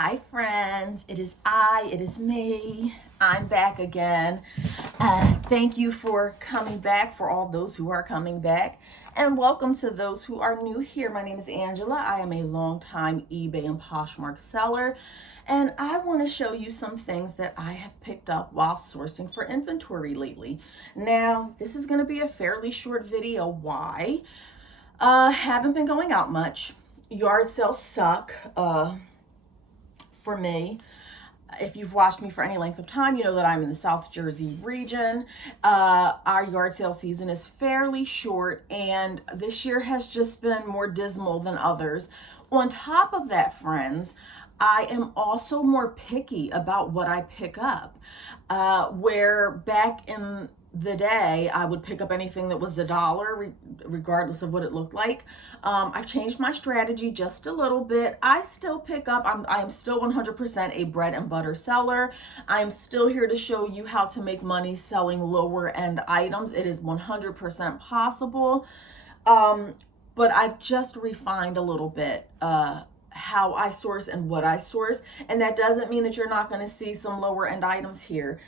Hi friends, it is me. I'm back again. Thank you for coming back, for all those who are coming back. And welcome to those who are new here. My name is Angela. I am a longtime eBay and Poshmark seller. And I want to show you some things that I have picked up while sourcing for inventory lately. Now, this is going to be a fairly short video. Why? Haven't been going out much. Yard sales suck. For me, if you've watched me for any length of time, you know that I'm in the South Jersey region. Our yard sale season is fairly short, and this year has just been more dismal than others. On top of that, friends, I am also more picky about what I pick up. Where back in the day, I would pick up anything that was $1, regardless of what it looked like. I've changed my strategy just a little bit. I still pick up, I am still 100% a bread and butter seller. I'm still here to show you how to make money selling lower end items. It is 100% possible. But I've just refined a little bit how I source and what I source. And that doesn't mean that you're not going to see some lower end items here.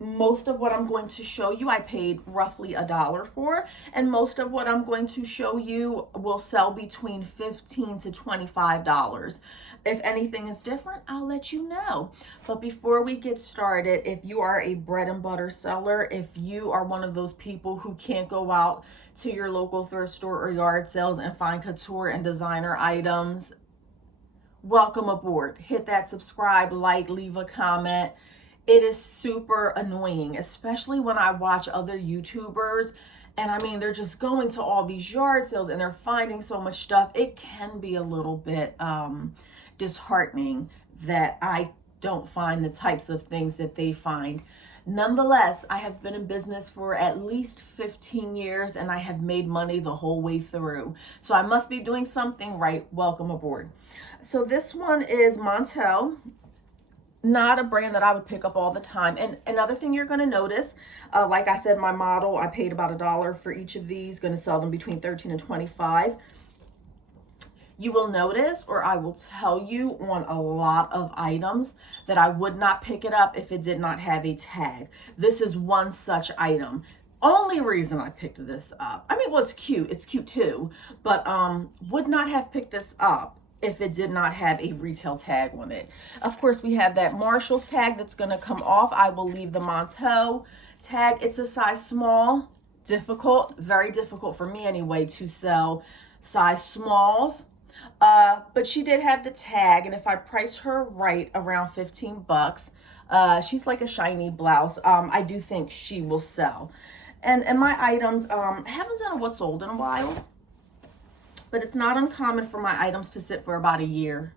Most of what I'm going to show you, I paid roughly $1 for, and most of what I'm going to show you will sell between $15 to $25. If anything is different, I'll let you know. But before we get started, if you are a bread and butter seller, if you are one of those people who can't go out to your local thrift store or yard sales and find couture and designer items, welcome aboard. Hit that subscribe, like, leave a comment. It is super annoying, especially when I watch other YouTubers and I mean, they're just going to all these yard sales and they're finding so much stuff. It can be a little bit disheartening that I don't find the types of things that they find. Nonetheless, I have been in business for at least 15 years and I have made money the whole way through. So I must be doing something right. Welcome aboard. So this one is Montel. Not a brand that I would pick up all the time. And another thing you're going to notice, like I said, my model, I paid about $1 for each of these, going to sell them between $13 and $25. You will notice, or I will tell you on a lot of items, that I would not pick it up if it did not have a tag. This is one such item. Only reason I picked this up, I mean, well, it's cute too, but would not have picked this up if it did not have a retail tag on it. Of course, we have that Marshall's tag that's going to come off. I will leave the Montel tag. It's a size small. Difficult, very difficult for me anyway, to sell size smalls. But she did have the tag, and if I price her right, around 15 bucks, she's like a shiny blouse. I do think she will sell. And my items, haven't done a what's sold in a while, but it's not uncommon for my items to sit for about a year.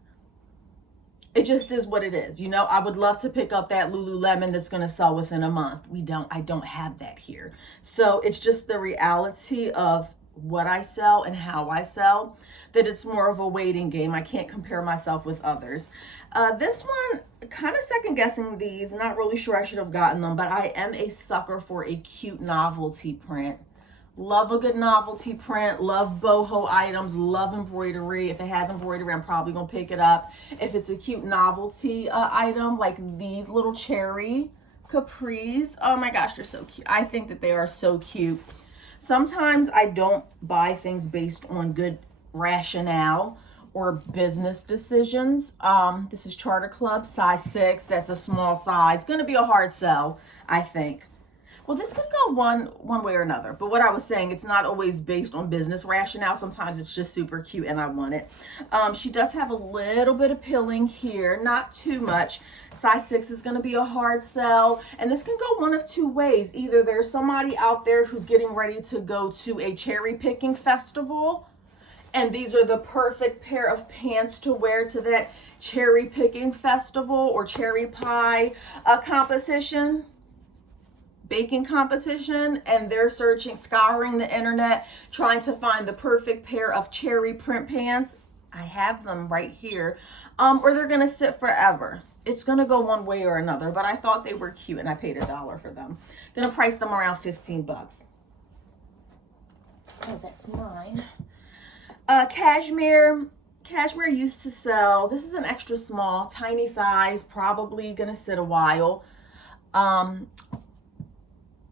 It just is what it is. You know, I would love to pick up that Lululemon that's going to sell within a month. I don't have that here. So it's just the reality of what I sell and how I sell, that it's more of a waiting game. I can't compare myself with others. This one, kind of second guessing these, not really sure I should have gotten them, but I am a sucker for a cute novelty print. Love a good novelty print, love boho items, love embroidery. If it has embroidery, I'm probably gonna pick it up. If it's a cute novelty item, like these little cherry capris, oh my gosh, they're so cute. I think that they are so cute. Sometimes I don't buy things based on good rationale or business decisions. This is Charter Club, size 6. That's a small size. Gonna be a hard sell, I think. Well, this could go one way or another. But what I was saying, it's not always based on business rationale. Sometimes it's just super cute and I want it. She does have a little bit of pilling here, not too much. Size 6 is going to be a hard sell. And this can go one of two ways. Either there's somebody out there who's getting ready to go to a cherry picking festival, and these are the perfect pair of pants to wear to that cherry picking festival or cherry pie competition. Baking competition, and they're scouring the internet, trying to find the perfect pair of cherry print pants. I have them right here. Or they're gonna sit forever. It's gonna go one way or another, but I thought they were cute and I paid $1 for them. Gonna price them around 15 bucks. Oh, that's mine. Cashmere cashmere I used to sell. This is an extra small, tiny size, probably gonna sit a while.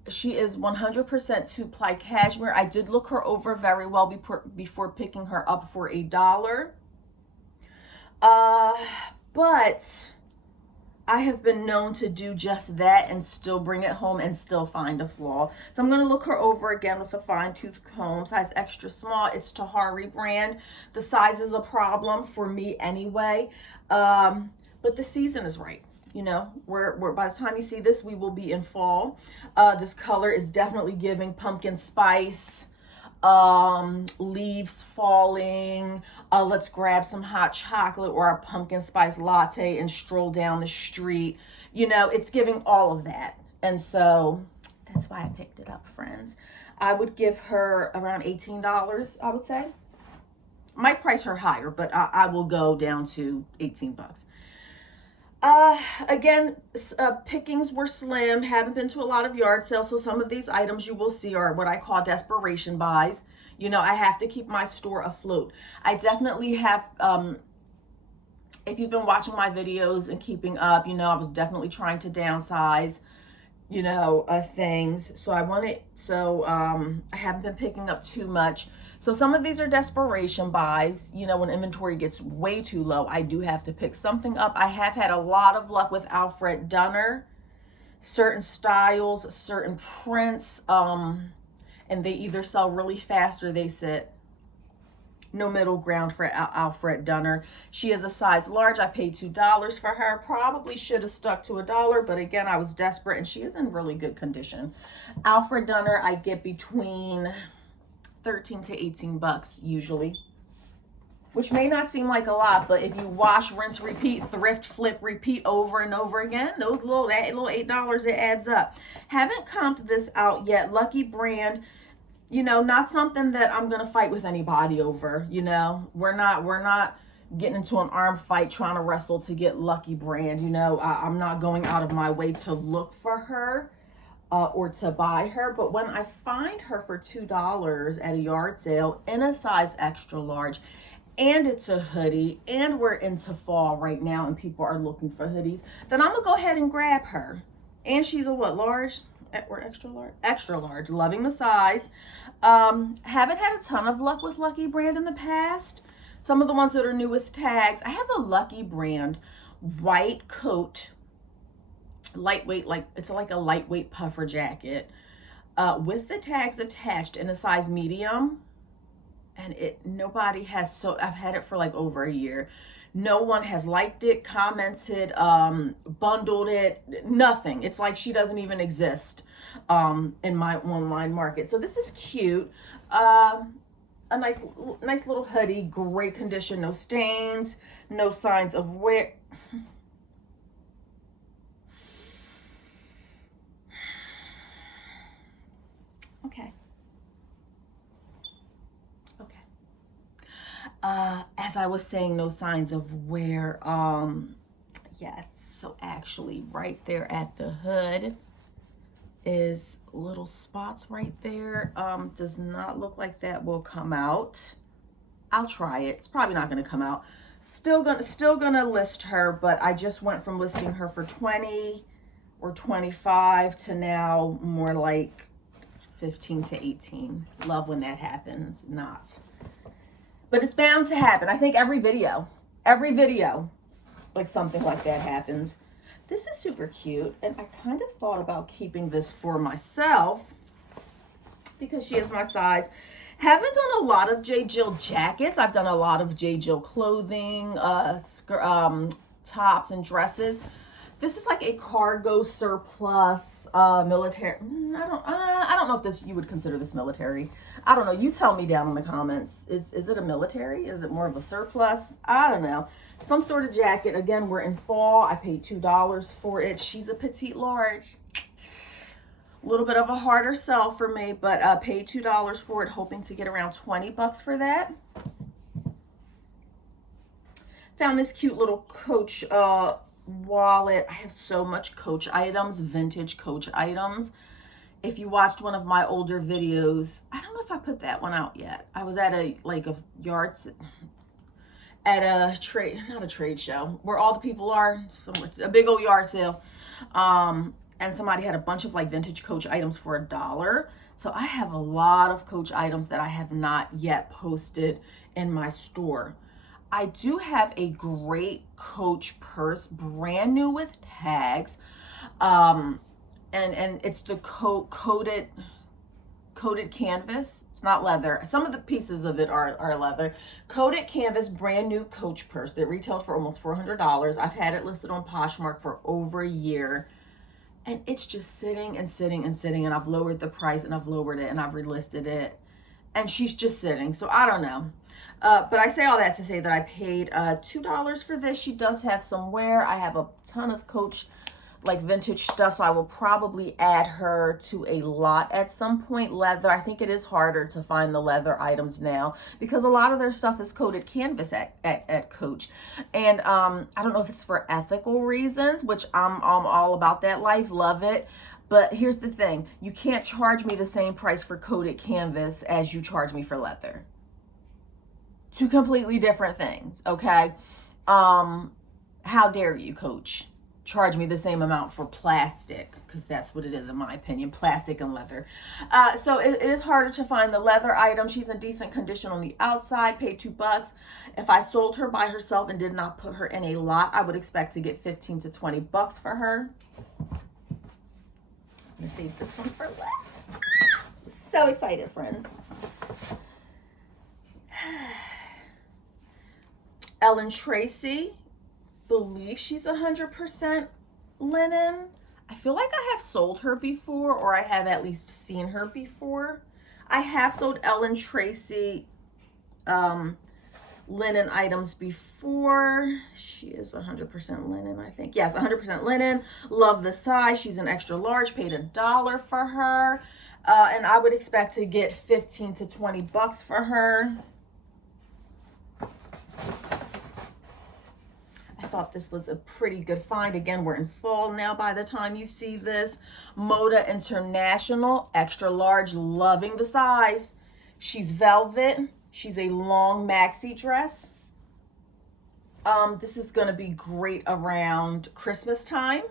She is 100% two-ply cashmere. I did look her over very well before picking her up for $1. But I have been known to do just that and still bring it home and still find a flaw. So I'm going to look her over again with a fine tooth comb, size extra small. It's Tahari brand. The size is a problem for me anyway, but the season is right. You know, we're by the time you see this, we will be in fall. This color is definitely giving pumpkin spice, leaves falling, let's grab some hot chocolate or a pumpkin spice latte and stroll down the street. You know, it's giving all of that. And so that's why I picked it up, friends. I would give her around $18, I would say. Might price her higher, but I will go down to 18 bucks. Again, pickings were slim. Haven't been to a lot of yard sales, so some of these items you will see are what I call desperation buys. You know, I have to keep my store afloat. I definitely have, if you've been watching my videos and keeping up, you know, I was definitely trying to downsize, you know, things. So I haven't been picking up too much. So some of these are desperation buys. You know, when inventory gets way too low, I do have to pick something up. I have had a lot of luck with Alfred Dunner, certain styles, certain prints, and they either sell really fast or they sit. No middle ground for Alfred Dunner. She is a size large. I paid $2 for her. Probably should have stuck to $1, but again, I was desperate and she is in really good condition. Alfred Dunner, I get between 13 to 18 bucks usually, which may not seem like a lot, but if you wash, rinse, repeat, thrift, flip, repeat over and over again, those little $8, it adds up. Haven't comped this out yet. Lucky brand, you know, not something that I'm gonna fight with anybody over. You know, we're not getting into an arm fight trying to wrestle to get Lucky brand. You know, I'm not going out of my way to look for her. Or to buy her, but when I find her for $2 at a yard sale in a size extra large, and it's a hoodie, and we're into fall right now and people are looking for hoodies, then I'm gonna go ahead and grab her. And she's a what, large or extra large? Extra large. Loving the size. Haven't had a ton of luck with Lucky brand in the past. Some of the ones that are new with tags. I have a Lucky brand white coat, lightweight, like it's like a lightweight puffer jacket with the tags attached in a size medium, and nobody has, so I've had it for like over a year. No one has liked it, commented, bundled it, nothing. It's like she doesn't even exist in my online market. So this is cute. A nice little hoodie, great condition, no stains, no signs of wear. Okay. As I was saying, no signs of wear. Yes, so actually right there at the hood is little spots right there. Does not look like that will come out. I'll try it. It's probably not going to come out. Still gonna list her, but I just went from listing her for 20 or 25 to now more like 15 to 18. Love when that happens. Not. But it's bound to happen. I think every video, like something like that happens. This is super cute. And I kind of thought about keeping this for myself because she is my size. Haven't done a lot of J. Jill jackets. I've done a lot of J. Jill clothing, tops and dresses. This is like a cargo surplus, military. I don't know if you would consider this military. I don't know. You tell me down in the comments. Is it a military? Is it more of a surplus? I don't know. Some sort of jacket. Again, we're in fall. I paid $2 for it. She's a petite large. A little bit of a harder sell for me, but paid $2 for it, hoping to get around 20 bucks for that. Found this cute little Coach wallet. I have so much Coach items, vintage Coach items. If you watched one of my older videos, I don't know if I put that one out yet. I was at a yard at not a trade show, where all the people are, a big old yard sale. And somebody had a bunch of like vintage Coach items for $1. So I have a lot of Coach items that I have not yet posted in my store. I do have a great Coach purse, brand new with tags. And it's the coated canvas. It's not leather. Some of the pieces of it are leather. Coated canvas, brand new Coach purse that retailed for almost $400. I've had it listed on Poshmark for over a year. And it's just sitting and sitting and sitting. And I've lowered the price and I've lowered it and I've relisted it. And she's just sitting. So I don't know. But I say all that to say that I paid $2 for this. She does have some wear. I have a ton of Coach like vintage stuff, so I will probably add her to a lot at some point. Leather, I think it is harder to find the leather items now because a lot of their stuff is coated canvas at Coach. And I don't know if it's for ethical reasons, which I'm all about that life, love it. But here's the thing, you can't charge me the same price for coated canvas as you charge me for leather. Two completely different things, okay? How dare you, Coach? Charge me the same amount for plastic, because that's what it is in my opinion, plastic and leather. So it is harder to find the leather item. She's in decent condition on the outside, paid $2. If I sold her by herself and did not put her in a lot, I would expect to get 15 to 20 bucks for her. I'm gonna save this one for last. So excited, friends. Tracy, believe she's 100% linen. I feel like I have sold her before, or I have at least seen her before. I have sold Tracy linen items before. She is 100% linen, I think. Yes, 100% linen. Love the size. She's an extra large. Paid $1 for her. And I would expect to get 15 to 20 bucks for her. I thought this was a pretty good find. Again, we're in fall now by the time you see this. Moda International, extra large, loving the size. She's velvet. She's a long maxi dress. This is going to be great around Christmas time.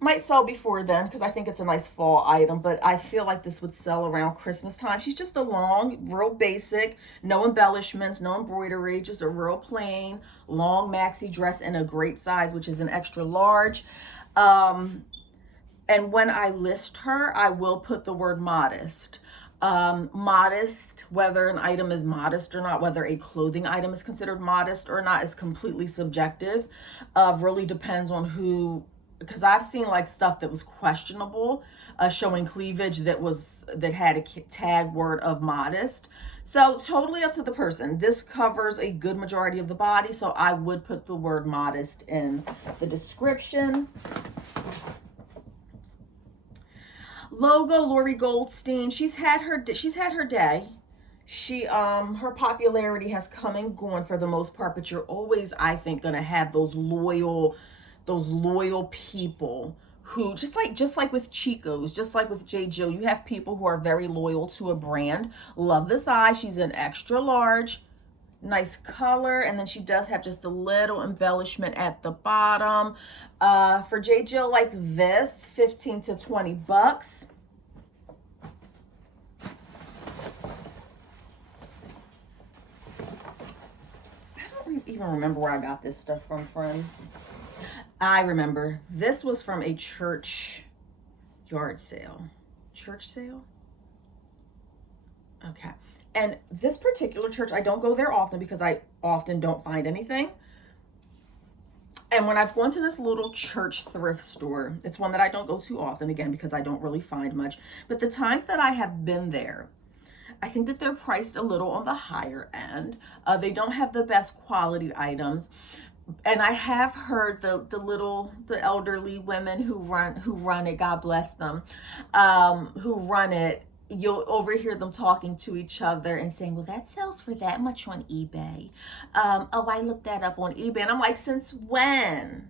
Might sell before then because I think it's a nice fall item, but I feel like this would sell around Christmas time. She's just a long, real basic, no embellishments, no embroidery, just a real plain, long maxi dress in a great size, which is an extra large. And when I list her, I will put the word modest. Modest, whether an item is modest or not, whether a clothing item is considered modest or not, is completely subjective. Really depends on who. Because I've seen like stuff that was questionable, showing cleavage that had a tag word of modest. So totally up to the person. This covers a good majority of the body, so I would put the word modest in the description. Logo, Lori Goldstein. She's had her day. Her popularity has come and gone for the most part, but you're always, I think, gonna have those loyal people who, just like with Chico's, just like with J. Jill, you have people who are very loyal to a brand. Love the size. She's an extra large, nice color, and then she does have just a little embellishment at the bottom. For J. Jill, like this, 15 to 20 bucks. I don't even remember where I got this stuff from, friends. I remember this was from a church yard sale. Church sale? Okay. And this particular church, I don't go there often because I often don't find anything. And when I've gone to this little church thrift store, it's one that I don't go to often, again, because I don't really find much. But the times that I have been there, I think that they're priced a little on the higher end. They don't have the best quality items. And I have heard the elderly women who run it, God bless them, who run it, you'll overhear them talking to each other and saying, well, that sells for that much on eBay. Oh, I looked that up on eBay. And I'm like, since when?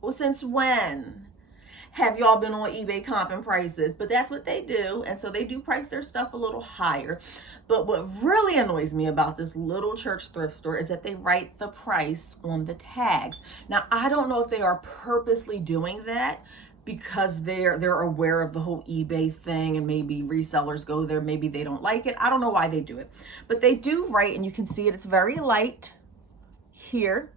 Well, since when? have y'all been on eBay comping prices? But that's what they do. And so they do price their stuff a little higher. But what really annoys me about this little church thrift store is that they write the price on the tags. Now, I don't know if they are purposely doing that because they're aware of the whole eBay thing, and maybe resellers go there, maybe they don't like it. I don't know why they do it. But they do write, and you can see it, it's very light here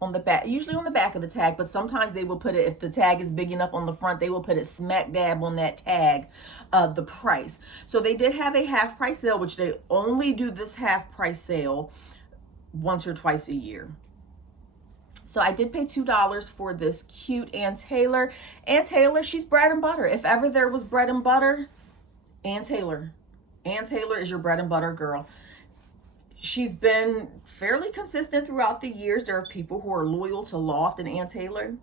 on the back, usually on the back of the tag, but sometimes they will put it, if the tag is big enough on the front, they will put it smack dab on that tag, the price. So they did have a half price sale, which they only do this half price sale once or twice a year. So I did pay $2 for this cute Ann Taylor. Ann Taylor, she's bread and butter. If ever there was bread and butter, Ann Taylor. Ann Taylor is your bread and butter girl. She's been fairly consistent throughout the years. There are people who are loyal to Loft and Ann Taylor.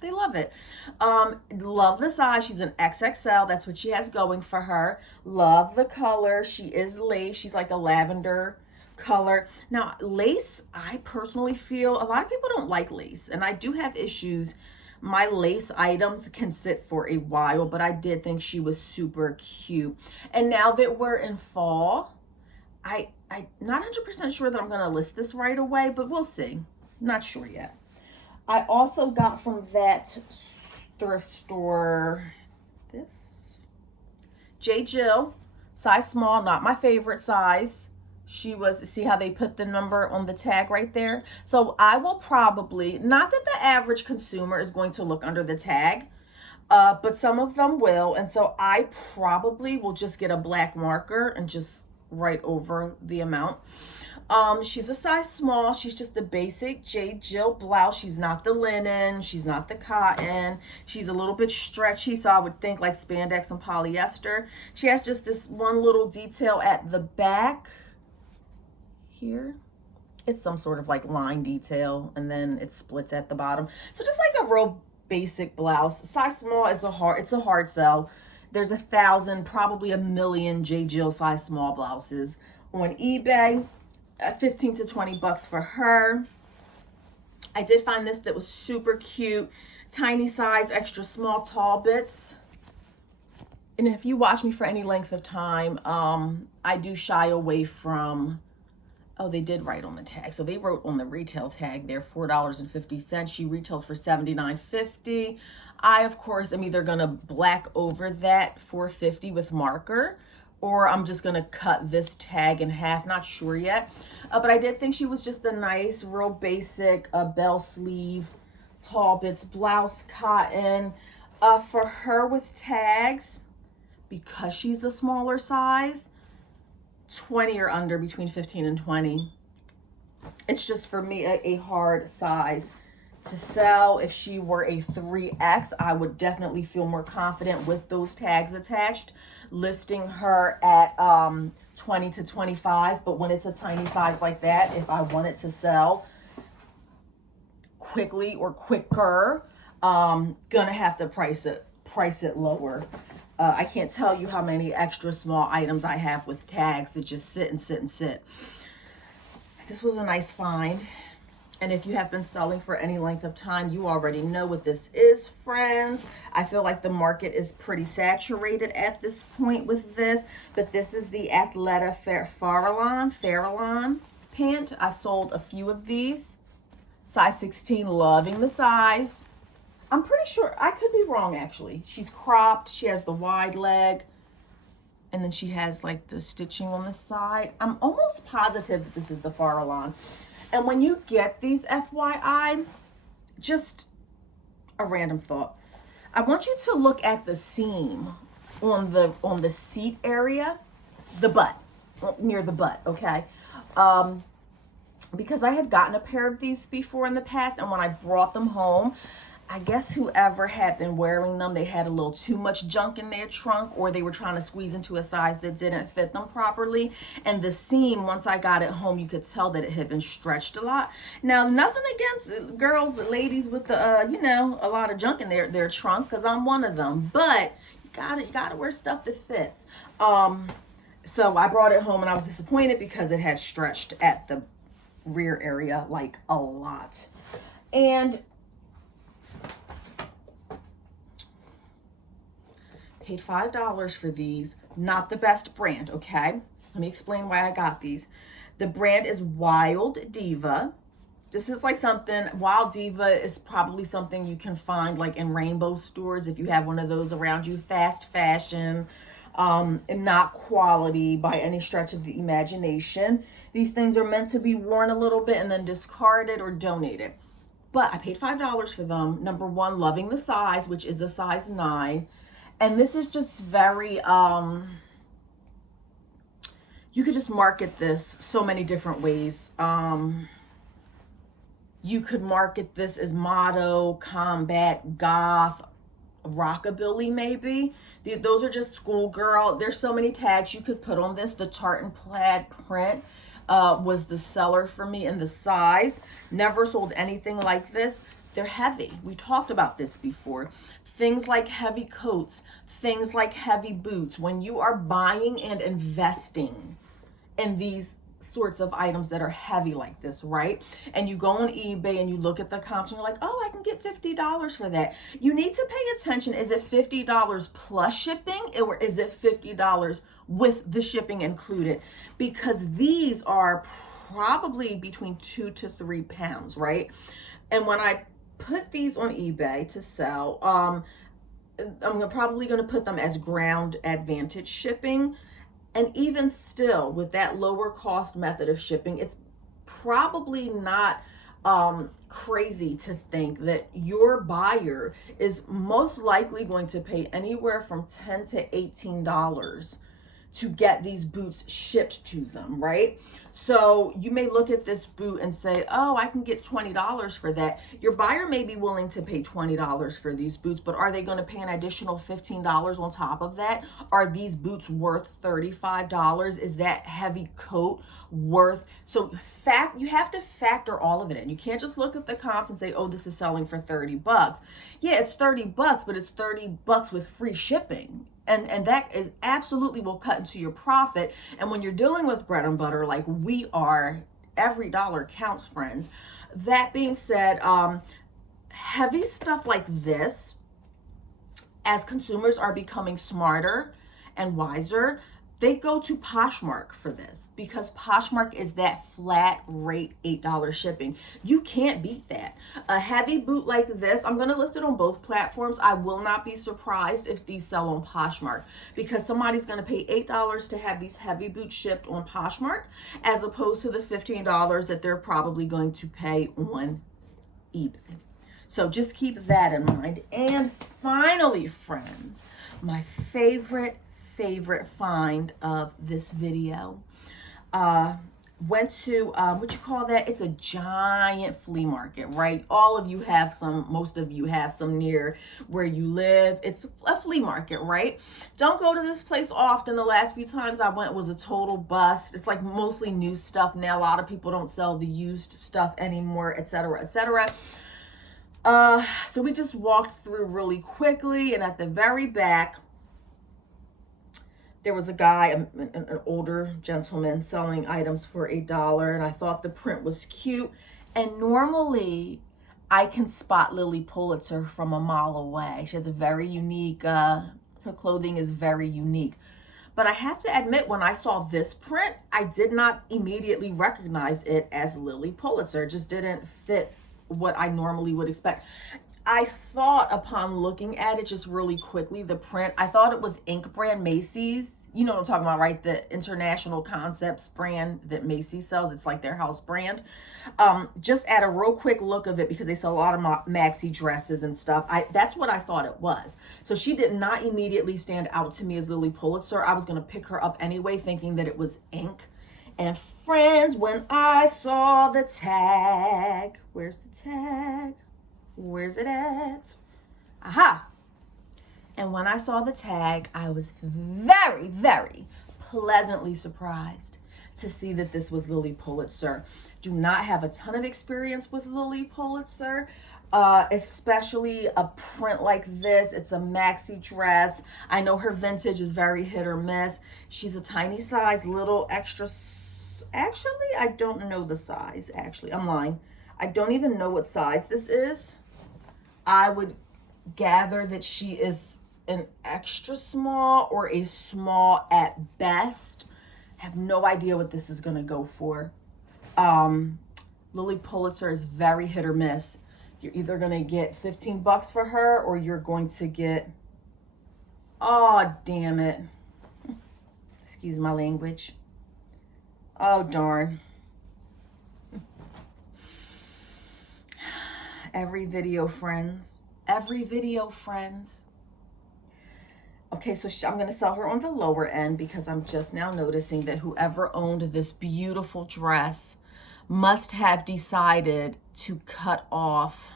They love it. Love the size. She's an XXL. That's what she has going for her. Love the color. She is lace. She's like a lavender color. Now, lace, I personally feel a lot of people don't like lace, and I do have issues. My lace items can sit for a while, but I did think she was super cute. And now that we're in fall, I'm not 100% sure that I'm going to list this right away, but we'll see. Not sure yet. I also got from that thrift store this J. Jill, size small, not my favorite size. She was, see how they put the number on the tag right there? So I will probably, not that the average consumer is going to look under the tag, but some of them will. And so I probably will just get a black marker and just write over the amount. She's a size small. She's just a basic J. Jill blouse. She's not the linen. She's not the cotton. She's a little bit stretchy, so I would think like spandex and polyester. She has just this one little detail at the back here. It's some sort of like line detail, and then it splits at the bottom. So just like a real basic blouse. Size small is it's a hard sell. There's 1,000, probably 1,000,000 J. Jill size small blouses on eBay. 15 to 20 bucks for her. I did find this that was super cute. Tiny size, extra small, tall bits. And if you watch me for any length of time, I do shy away from, oh, they did write on the tag. So they wrote on the retail tag there, $4.50. She retails for $79.50. I, of course, am either gonna black over that $4.50 with marker, or I'm just gonna cut this tag in half, not sure yet. But I did think she was just a nice, real basic bell sleeve, tall bits, blouse, cotton. For her with tags, because she's a smaller size, 20 or under, between 15 and 20. It's just for me a hard size to sell. If she were a 3X, I would definitely feel more confident with those tags attached, listing her at 20 to 25. But when it's a tiny size like that, if I wanted to sell quickly or quicker, gonna have to price it lower. I can't tell you how many extra small items I have with tags that just sit and sit and sit. This was a nice find. And if you have been selling for any length of time, you already know what this is, friends. I feel like the market is pretty saturated at this point with this, but this is the Athleta Farallon pant. I've sold a few of these. Size 16, loving the size. I'm pretty sure, I could be wrong actually. She's cropped, she has the wide leg, and then she has like the stitching on the side. I'm almost positive that this is the Farallon. And when you get these, FYI, just a random thought. I want you to look at the seam on the seat area, the butt, near the butt, okay? Because I had gotten a pair of these before in the past, and when I brought them home, I guess whoever had been wearing them, they had a little too much junk in their trunk, or they were trying to squeeze into a size that didn't fit them properly. And the seam, once I got it home, you could tell that it had been stretched a lot. Now, nothing against girls, ladies with the, you know, a lot of junk in their trunk, because I'm one of them. But you gotta wear stuff that fits. So I brought it home, and I was disappointed because it had stretched at the rear area like a lot. And Paid $5 for these. Not the best brand, okay? Let me explain why I got these. The brand is Wild Diva. This is like something, Wild Diva is probably something you can find like in rainbow stores if you have one of those around you. Fast fashion, and not quality by any stretch of the imagination. These things are meant to be worn a little bit and then discarded or donated. But I paid $5 for them. Number one, loving the size, which is a size 9. And this is just very, you could just market this so many different ways. You could market this as motto, combat, goth, rockabilly maybe. Those are just schoolgirl. There's so many tags you could put on this. The tartan plaid print was the seller for me in the size. Never sold anything like this. They're heavy. We talked about this before. Things like heavy coats, things like heavy boots. When you are buying and investing in these sorts of items that are heavy like this, right? And you go on eBay and you look at the comps and you're like, oh, I can get $50 for that. You need to pay attention. Is it $50 plus shipping, or is it $50 with the shipping included? Because these are probably between 2 to 3 pounds, right? And when I put these on eBay to sell, I'm probably going to put them as ground advantage shipping. And even still, with that lower cost method of shipping, it's probably not crazy to think that your buyer is most likely going to pay anywhere from $10 to $18 to get these boots shipped to them, right? So you may look at this boot and say, oh, I can get $20 for that. Your buyer may be willing to pay $20 for these boots, but are they going to pay an additional $15 on top of that? Are these boots worth $35? Is that heavy coat worth? So you have to factor all of it in. You can't just look at the comps and say, oh, this is selling for $30. Yeah, it's $30, but it's $30 with free shipping. And that is absolutely will cut into your profit. And when you're dealing with bread and butter like we are, every dollar counts, friends. That being said, heavy stuff like this, as consumers are becoming smarter and wiser, they go to Poshmark for this, because Poshmark is that flat rate $8 shipping. You can't beat that. A heavy boot like this, I'm going to list it on both platforms. I will not be surprised if these sell on Poshmark, because somebody's going to pay $8 to have these heavy boots shipped on Poshmark, as opposed to the $15 that they're probably going to pay on eBay. So just keep that in mind. And finally, friends, my favorite find of this video, went to what you call that, it's a giant flea market, right? All of you have some, most of you have some near where you live. It's a flea market, right? Don't go to this place often. The last few times I went was a total bust. It's like mostly new stuff now. A lot of people don't sell the used stuff anymore, etc., etc. So we just walked through really quickly, and at the very back there was a guy, an older gentleman, selling items for $1, and I thought the print was cute. And normally I can spot Lily Pulitzer from a mile away. She has a very unique, her clothing is very unique. But I have to admit, when I saw this print, I did not immediately recognize it as Lily Pulitzer. It just didn't fit what I normally would expect. I thought, upon looking at it just really quickly, the print, I thought it was Ink brand Macy's. You know what I'm talking about, right? The International Concepts brand that Macy's sells. It's like their house brand. Just at a real quick look of it, because they sell a lot of maxi dresses and stuff, that's what I thought it was. So she did not immediately stand out to me as Lily Pulitzer. I was going to pick her up anyway, thinking that it was Ink. And friends, when I saw the tag, where's the tag? Where's it at? Aha! And when I saw the tag, I was very, very pleasantly surprised to see that this was Lily Pulitzer. Do not have a ton of experience with Lily Pulitzer, especially a print like this. It's a maxi dress. I know her vintage is very hit or miss. She's a tiny size, little extra. Actually, I don't know the size. Actually, I'm lying. I don't even know what size this is. I would gather that she is an extra small or a small at best. I have no idea what this is going to go for. Lily Pulitzer is very hit or miss. You're either going to get 15 bucks for her or you're going to get, oh, damn it. Excuse my language. Oh, darn. Every video, friends. Every video, friends. Okay, so I'm going to sell her on the lower end because I'm just now noticing that whoever owned this beautiful dress must have decided to cut off.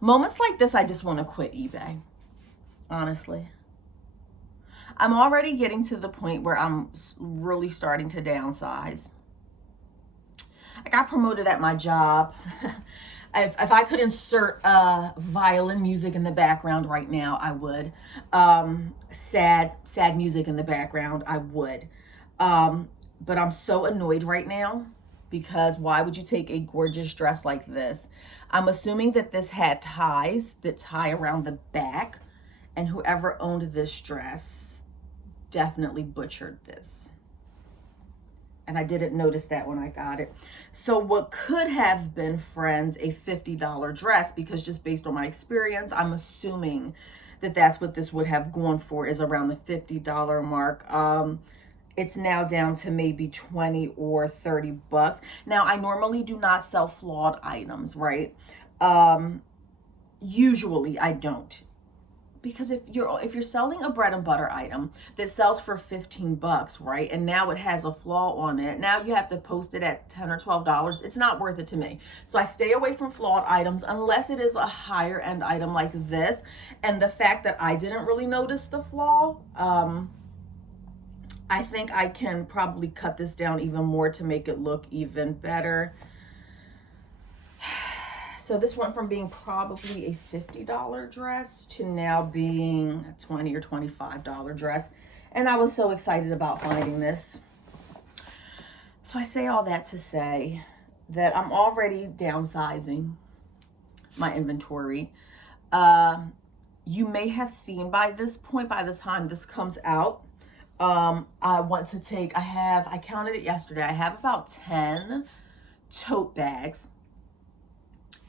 Moments like this, I just want to quit eBay. Honestly. I'm already getting to the point where I'm really starting to downsize. I got promoted at my job. If I could insert violin music in the background right now, I would. Sad music in the background, I would. But I'm so annoyed right now because why would you take a gorgeous dress like this? I'm assuming that this had ties that tie around the back, and whoever owned this dress definitely butchered this. And I didn't notice that when I got it. So what could have been, friends, a $50 dress, because just based on my experience, I'm assuming that that's what this would have gone for, is around the $50 mark. It's now down to maybe 20 or 30 bucks. Now, I normally do not sell flawed items, right? Usually I don't. Because if you're selling a bread and butter item that sells for 15 bucks, right? And now it has a flaw on it. Now you have to post it at $10 or $12. It's not worth it to me. So I stay away from flawed items unless it is a higher end item like this. And the fact that I didn't really notice the flaw, I think I can probably cut this down even more to make it look even better. So this went from being probably a $50 dress to now being a $20 or $25 dress. And I was so excited about finding this. So I say all that to say that I'm already downsizing my inventory. You may have seen by this point, by the time this comes out, I want to take, I counted it yesterday. I have about 10 tote bags.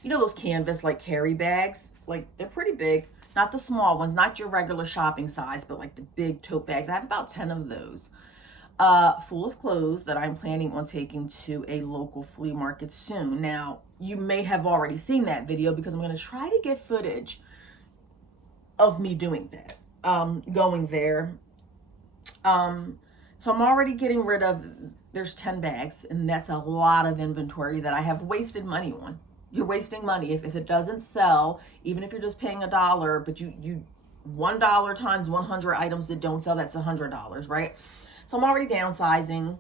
You know those canvas like carry bags? Like they're pretty big. Not the small ones, not your regular shopping size, but like the big tote bags. I have about 10 of those full of clothes that I'm planning on taking to a local flea market soon. Now, you may have already seen that video because I'm going to try to get footage of me doing that, going there. So I'm already getting rid of, there's 10 bags, and that's a lot of inventory that I have wasted money on. You're wasting money if it doesn't sell, even if you're just paying $1, but you $1 times 100 items that don't sell, that's $100, right? So I'm already downsizing.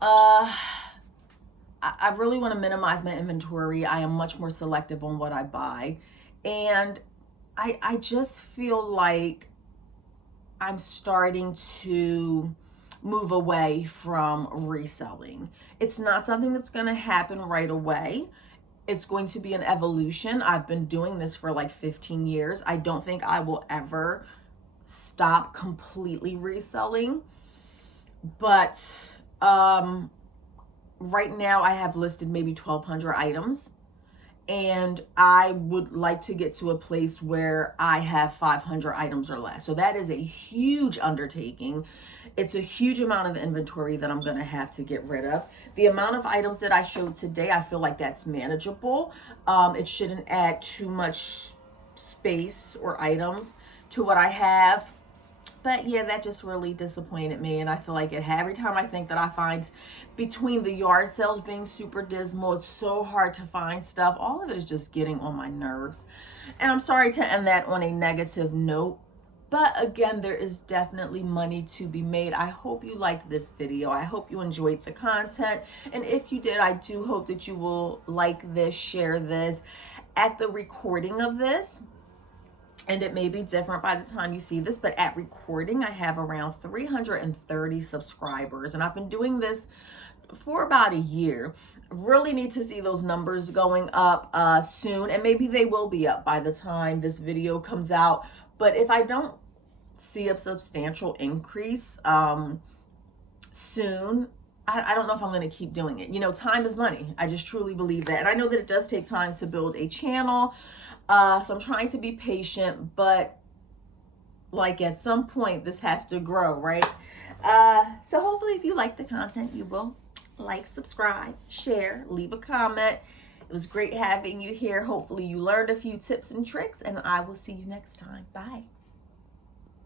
I really want to minimize my inventory. I am much more selective on what I buy. And I just feel like I'm starting to move away from reselling. It's not something that's going to happen right away. It's going to be an evolution. I've been doing this for like 15 years. I don't think I will ever stop completely reselling. But right now I have listed maybe 1,200 items. And I would like to get to a place where I have 500 items or less. So that is a huge undertaking. It's a huge amount of inventory that I'm going to have to get rid of. The amount of items that I showed today, I feel like that's manageable. It shouldn't add too much space or items to what I have. But yeah, that just really disappointed me. And I feel like every time I think that I find, between the yard sales being super dismal, it's so hard to find stuff. All of it is just getting on my nerves. And I'm sorry to end that on a negative note. But again, there is definitely money to be made. I hope you liked this video. I hope you enjoyed the content. And if you did, I do hope that you will like this, share this. At the recording of this, and it may be different by the time you see this, but at recording, I have around 330 subscribers. And I've been doing this for about a year. Really need to see those numbers going up soon, and maybe they will be up by the time this video comes out. But if I don't see a substantial increase soon, I don't know if I'm going to keep doing it. You know, time is money. I just truly believe that. And I know that it does take time to build a channel. So I'm trying to be patient, but like at some point this has to grow, right? So hopefully if you like the content, you will like, subscribe, share, leave a comment. It was great having you here. Hopefully you learned a few tips and tricks, and I will see you next time. Bye.